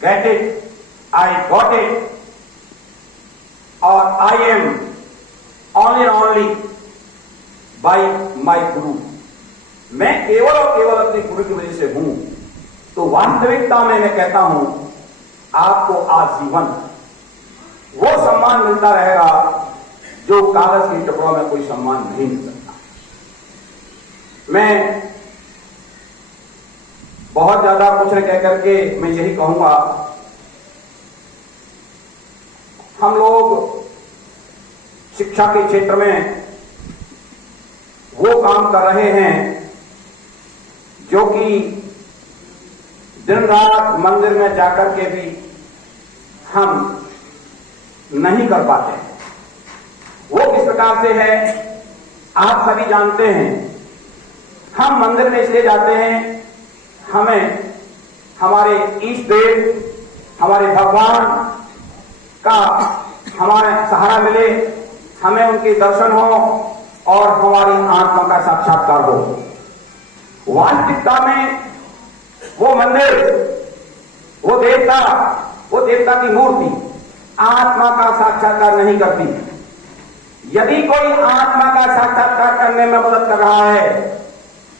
get it, I got it, or I am only by my Guru. मैं केवल और केवल अपने गुरु की वजह से हूं। तो वास्तविकता में मैं कहता हूं, आपको आजीवन वो सम्मान मिलता रहेगा जो कागज के टुकड़ों में कोई सम्मान नहीं मिल सकता। मैं बहुत ज्यादा कुछ न कह करके मैं यही कहूंगा, हम लोग शिक्षा के क्षेत्र में वो काम कर रहे हैं जो कि दिन रात मंदिर में जाकर के भी हम नहीं कर पाते हैं। वो किस प्रकार से है आप सभी जानते हैं। हम मंदिर में इसलिए जाते हैं, हमें हमारे इष्ट देव, हमारे भगवान का हमारे सहारा मिले, हमें उनके दर्शन हो और हमारी आत्मा का साक्षात्कार हो। वास्तविकता में वो मंदिर, वो देवता की मूर्ति आत्मा का साक्षात्कार नहीं करती। यदि कोई आत्मा का साक्षात्कार करने में मदद कर रहा है,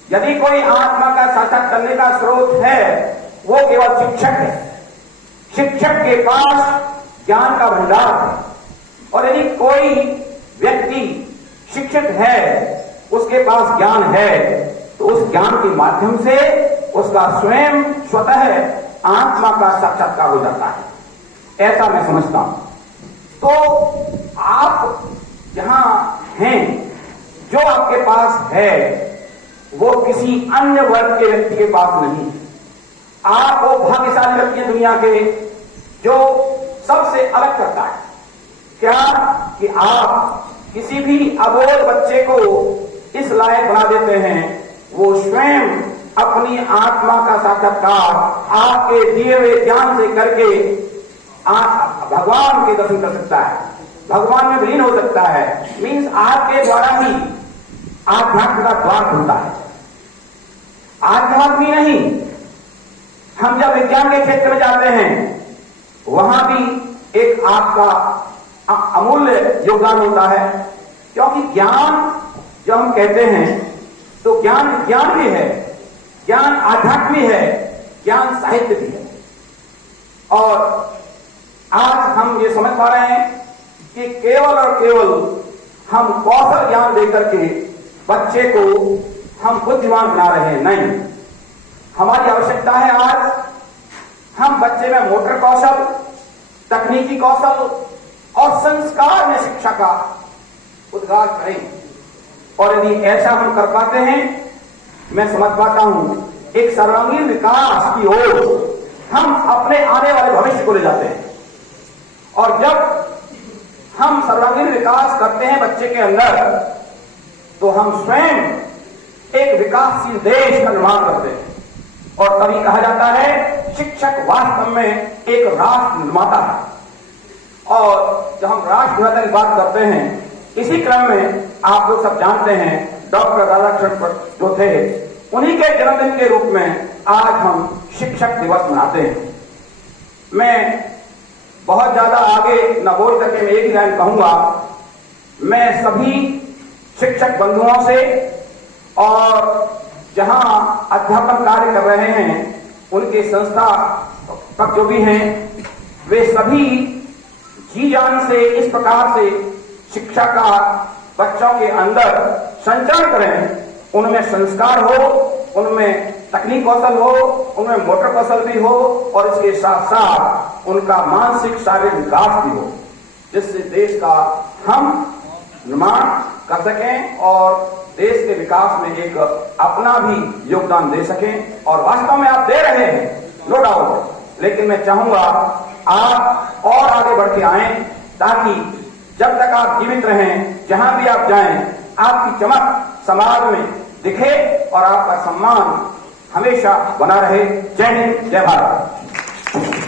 यदि कोई आत्मा का साक्षात्कार करने का स्रोत है, वो केवल शिक्षक है। शिक्षक के पास ज्ञान का भंडार है, और यदि कोई व्यक्ति शिक्षित है, उसके पास ज्ञान है, तो उस ज्ञान के माध्यम से उसका स्वयं स्वतः आत्मा का साक्षात्कार हो जाता है। ऐसा मैं समझता हूं। तो आप जहां हैं, जो आपके पास है वो किसी अन्य वर्ग के व्यक्ति के पास नहीं है। आप वो भाग्यशाली व्यक्ति हैं दुनिया के जो सबसे अलग करता है। क्या कि आप किसी भी अबोध बच्चे को इस लायक बना देते हैं, वो स्वयं अपनी आत्मा का साक्षात्कार आपके दिए हुए ज्ञान से करके भगवान के दर्शन कर सकता है, भगवान में विलीन हो सकता है। मीन्स आपके द्वारा ही आध्यात्म का द्वार खुलता है। आध्यात्म ही नहीं, हम जब विज्ञान के क्षेत्र में जाते हैं, वहां भी एक आपका अमूल्य योगदान होता है। क्योंकि ज्ञान जो हम कहते हैं, तो ज्ञान भी है, ज्ञान आध्यात्म भी है, ज्ञान साहित्य भी है। और आज हम ये समझ पा रहे हैं कि केवल और केवल हम कौशल ज्ञान देकर के बच्चे को हम बुद्धिमान बना रहे हैं। नहीं, हमारी आवश्यकता है आज हम बच्चे में मोटर कौशल, तकनीकी कौशल और संस्कार में शिक्षा का उद्गार करें। और यदि ऐसा हम कर पाते हैं, मैं समझ पाता हूं एक सर्वांगीण विकास की ओर हम अपने आने वाले भविष्य को ले जाते हैं। और जब हम सर्वांगीण विकास करते हैं बच्चे के अंदर, तो हम स्वयं एक विकासशील देश का निर्माण करते हैं। और तभी कहा जाता है शिक्षक वास्तव में एक राष्ट्र निर्माता है। और जब हम राष्ट्र निर्माता की बात करते हैं, इसी क्रम में आप लोग सब जानते हैं डॉक्टर राधाकृष्ण जो थे, उन्हीं के जन्मदिन के रूप में आज हम शिक्षक दिवस मनाते हैं। मैं बहुत ज्यादा आगे न बोल सके, मैं एक ही लाइन कहूंगा। मैं सभी शिक्षक बंधुओं से और जहां अध्यापन कार्य कर रहे हैं उनके संस्था तक जो भी हैं, वे सभी जी जान से इस प्रकार से शिक्षा का बच्चों के अंदर संचार करें, उनमें संस्कार हो, उनमें तकनीक कौशल हो, उनमें मोटर कौशल भी हो, और इसके साथ साथ उनका मानसिक शारीरिक विकास भी हो, जिससे देश का हम निर्माण कर सकें और देश के विकास में एक अपना भी योगदान दे सकें। और वास्तव में आप दे रहे हैं, नो डाउट, लेकिन मैं चाहूंगा आप और आगे बढ़ के आएं, ताकि जब तक आप जीवित रहें, जहां भी आप जाएं, आपकी चमक समाज में दिखे और आपका सम्मान हमेशा बना रहे। जय हिंद, जय भारत।